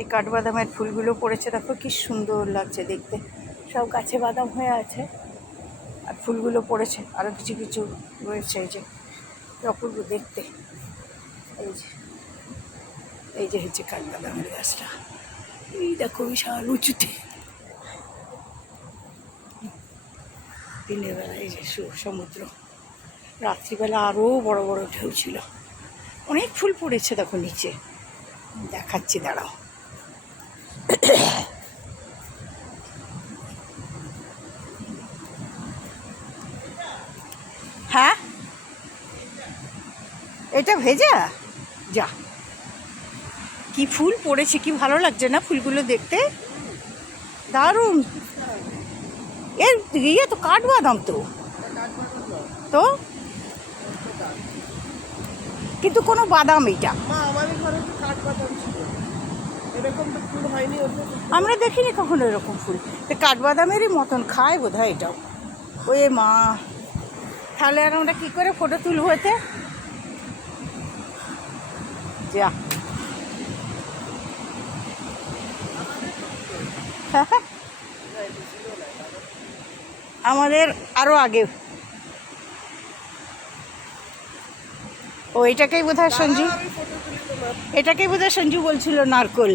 এই কাঠবাদামের ফুলগুলো পড়েছে, দেখো কি সুন্দর লাগছে দেখতে। সব গাছে বাদাম হয়ে আছে আর ফুলগুলো পড়েছে, আরও কিছু কিছু রয়েছে। এই যে অপূর্ব দেখতে। এই যে হচ্ছে কাঠবাদামের গাছটা, এই দেখো বিশাল উঁচুতে। দিনের বেলা এই যে সমুদ্র, রাত্রিবেলা আরও বড় বড় ঢেউ ছিল। অনেক ফুল পড়েছে দেখো নিচে, দেখাচ্ছি দাঁড়াও। হ্যাঁ, এটা ভেজা? যা, কি ফুল পড়েছে, কি ভালো লাগছে না ফুলগুলো দেখতে, দারুণ। এর ইয়ে তো কাঠবাদাম তো, তো কিন্তু কোনো বাদাম এটা আমরা দেখিনি কখনো এরকম ফুল। কাঠবাদামেরই মতন খায় বোধ হয় এটাও। ওই মা, তাহলে আর আমরা কী করে ফটো তুলবো এতে? যা, আমাদের আরও আগে। ও এটাকেই বোধ হয় সঞ্জু, এটাকেই বোধ হয় সঞ্জু বলছিল নারকোল।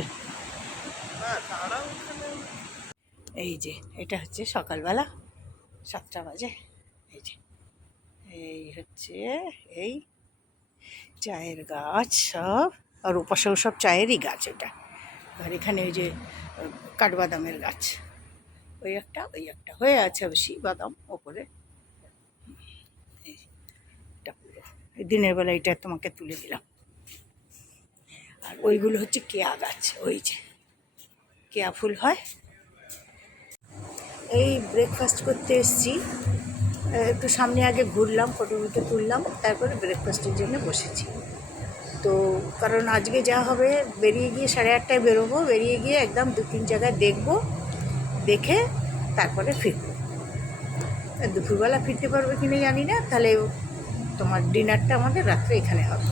এই যে এটা হচ্ছে সকালবেলা 7টা বাজে। এই যে এই হচ্ছে এই চায়ের গাছ সব, আর ওপাশেও সব চায়েরই গাছ এটা। আর এখানে ওই যে কাঠবাদামের গাছ, ওই একটা হয়ে আছে বেশি বাদাম ওপরে। এটা পুরো দিনের বেলা এটা তোমাকে তুলে দিলাম। আর ওইগুলো হচ্ছে কেয়া গাছ, ওই যে কেয়া ফুল হয়। এই ব্রেকফাস্ট করতে এসেছি, একটু সামনে আগে ঘুরলাম, ফটো তুললাম, তারপরে ব্রেকফাস্টের জন্য বসেছি। তো কারণ আজকে যা হবে, বেরিয়ে গিয়ে 8:30টায় বেরোবো, বেরিয়ে গিয়ে একদম 2-3 জায়গায় দেখবো, দেখে তারপরে ফিরবো। দুপুরবেলা ফিরতে পারবে কি না জানি না, তাহলে তোমার ডিনারটা আমাদের রাত্রে এখানে হবে।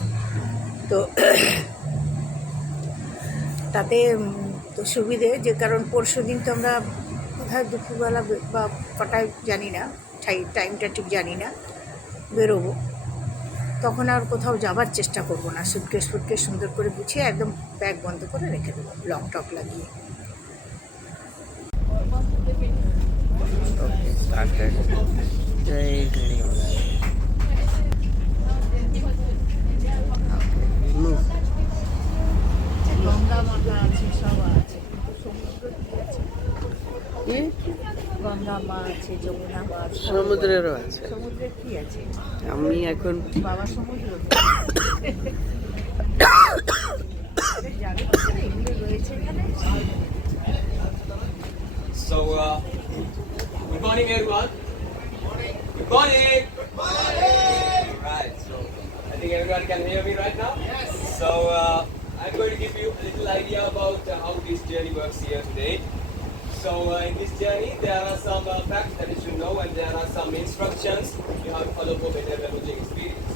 তো তাতে তো সুবিধে, যে কারণ পরশু দিন তো আমরা কোথায় দুপুরবেলা বা কটায় জানি না, টাইমটা ঠিক জানি না, বেরোবো। তখন আর কোথাও যাবার চেষ্টা করবো না, সুটকেস সুন্দর করে গুছিয়ে একদম ব্যাগ বন্ধ করে রেখে দেবো, লক টক লাগিয়ে। গঙ্গা মাথা আছে, সব আছে, কিন্তু সমুদ্র কি আছে? গঙ্গা মা আছে, যমুনা মা আছে, সমুদ্রেরও আছে। সমুদ্রের কি আছে? আমি এখন বাবা সমুদ্র রয়েছে এখানে। So, good morning everyone. Good morning. Good morning. Right. So, I think everyone can hear me right now. Yes. So, I'm going to give you a little idea about how this journey works here today. So, in this journey, there are some facts that you should know, and there are some instructions you have to follow for better leveraging experience.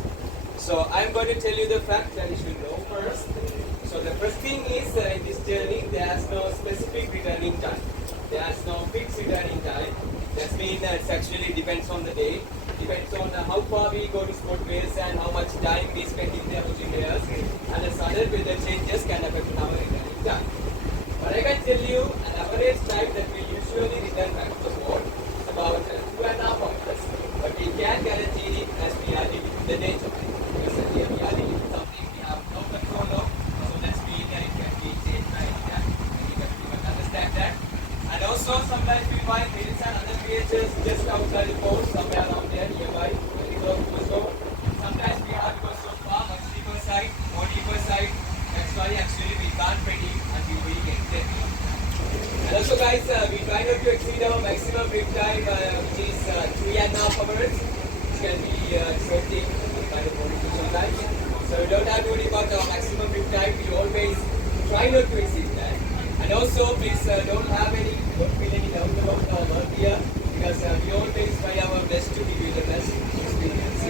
So, I'm going to tell you the facts that you should know first. So, the first thing is in this journey, there's no specific returning time. There's no fixed returning time. That means it actually depends on the day, depends on how far we go to sport base and how much time we spend in the approaching layers, and the sudden weather changes can affect our returning time. But I can tell you an average time that we usually return back to the sport is about 2.5 hours. But we can guarantee it as we are living in the nature. Because here we are living in something we have no control of, so that's mean that it can be changed by any time. You can understand that. And also sometimes we find hills and other creatures just outside the coast, somewhere around there nearby, very close to the shore. Sometimes we have to go so far, much deeper side, more deeper side. That's why actually we can't predict until we get there. And also guys, we try not to exceed our maximum break time, which is 3.5 hours. It can be exerting kind of body sometimes. So we don't have to worry about our maximum break time. We always try not to exceed that. And also, please don't feel any doubt about our work here, because we always try our best to give you the best experience.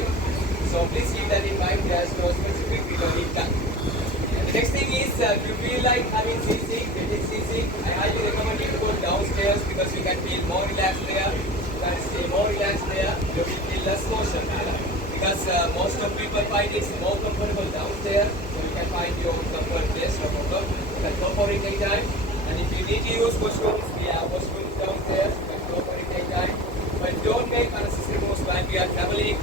So please keep that in mind. There's no specific returning time. And The next thing is, if you feel like having seasick, getting seasick, I highly recommend you to go downstairs because you can feel more relaxed there. You can stay more relaxed there. You will feel less motion there. Because most of people find it's more comfortable downstairs, so you can find your comfort place, no problem. You can go for it anytime. And if you need to use washrooms, we have washrooms downstairs. You can go for it anytime. But don't make unnecessary moves when we are traveling.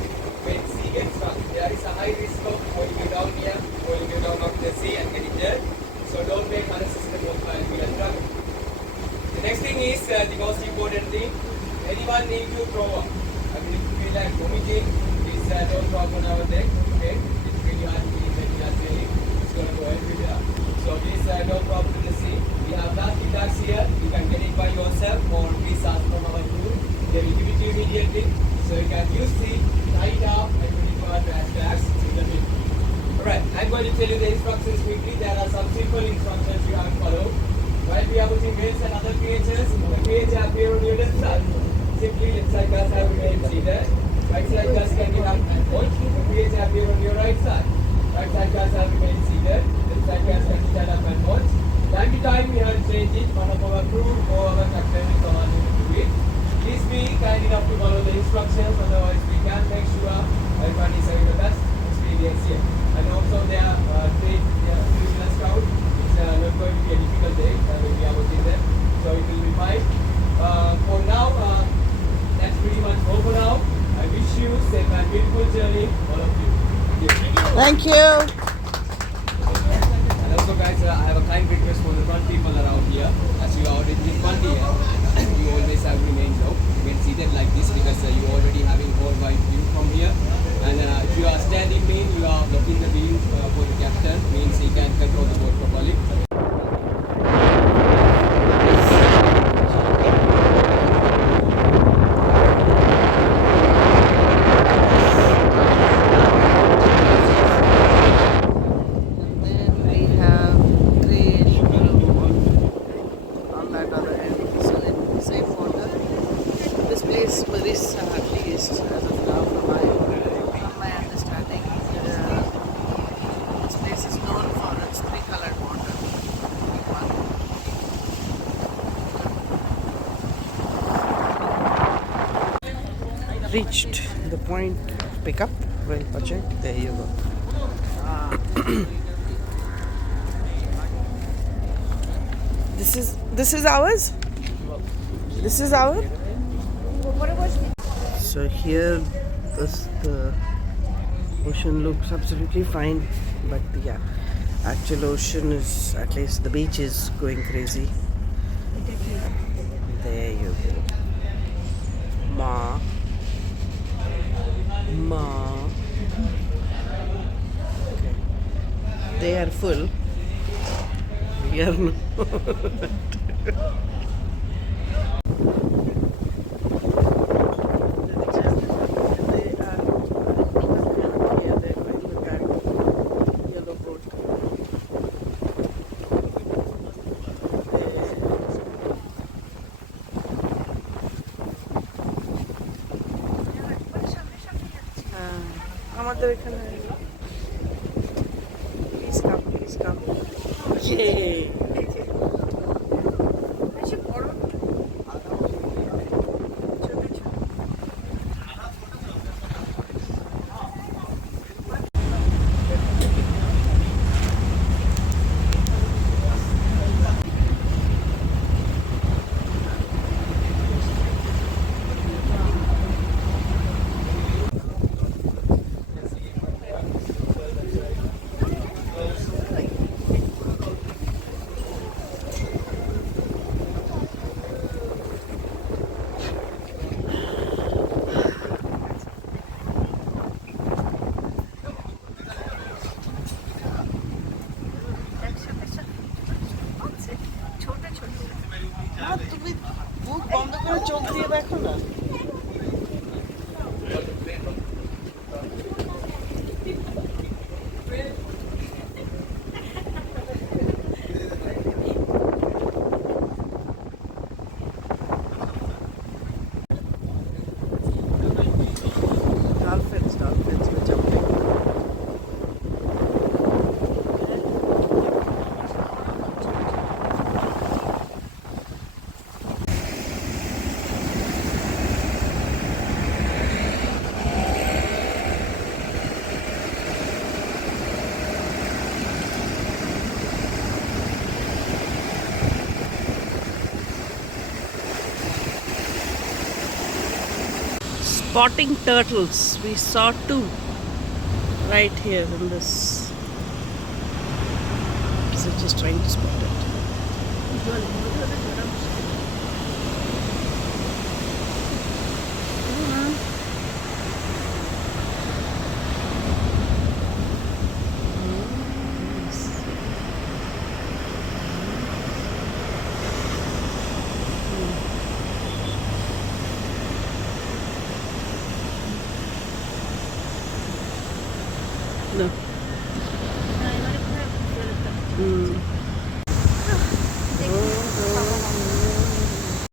When sea gets rough, there is a high risk of falling you down here, falling you down off the sea and getting dead. So don't make unnecessary moves when we are traveling. The next thing is the most important thing. Anyone need to throw up. I mean, if you feel like vomiting, please don't throw up on our deck. Okay, it's really hard to eat when you are sailing. It's going to go everywhere. So please don't throw up in the sea. We have plastic bags here. You can get it by yourself or please ask from our crew. They will give it to you immediately. So you can use the tie it up and put it on trash bags in the bin. Alright, I'm going to tell you the instructions quickly. There are some simple instructions you have to follow. While we are putting whales and other creatures, the creature appear on your left side. Simply left side does have remained seated. Right side does can get up and point. The creature appear on your right side. Right side does have remained seated. Left side does can stand up and point. Time to time we have to change it. One of our crew or our captain will command you to do it. Please be kind enough to follow the instructions, otherwise we can make sure everyone is having the best experience here. And also they are trained in scout. It's not going to be a difficult day when we are working there, so it will be fine. For now, that's pretty much all for now. I wish you safe and beautiful journey, all of you. Thank you. And also guys, I have a kind request for the front people around here. As you are already in front here, you always have to remain low. You can see that like this because you are already having whole wide view from here. And if you are standing mean, you are blocking the view for the captain, means he can control the boat properly. Reached the point of pickup. Well, Ajay, there you go. This is ours. This is ours. So here, the ocean looks absolutely fine, but yeah, actual ocean is, at least the beach is going crazy. There you go. Ma. Okay. They are full. We are not. আমাদের এখানে please come তুমি মুখ বন্ধ করে চোখ দিয়ে দেখো না। dolphins with jumping. spotting turtles. We saw two right here in this. So just trying to spot it.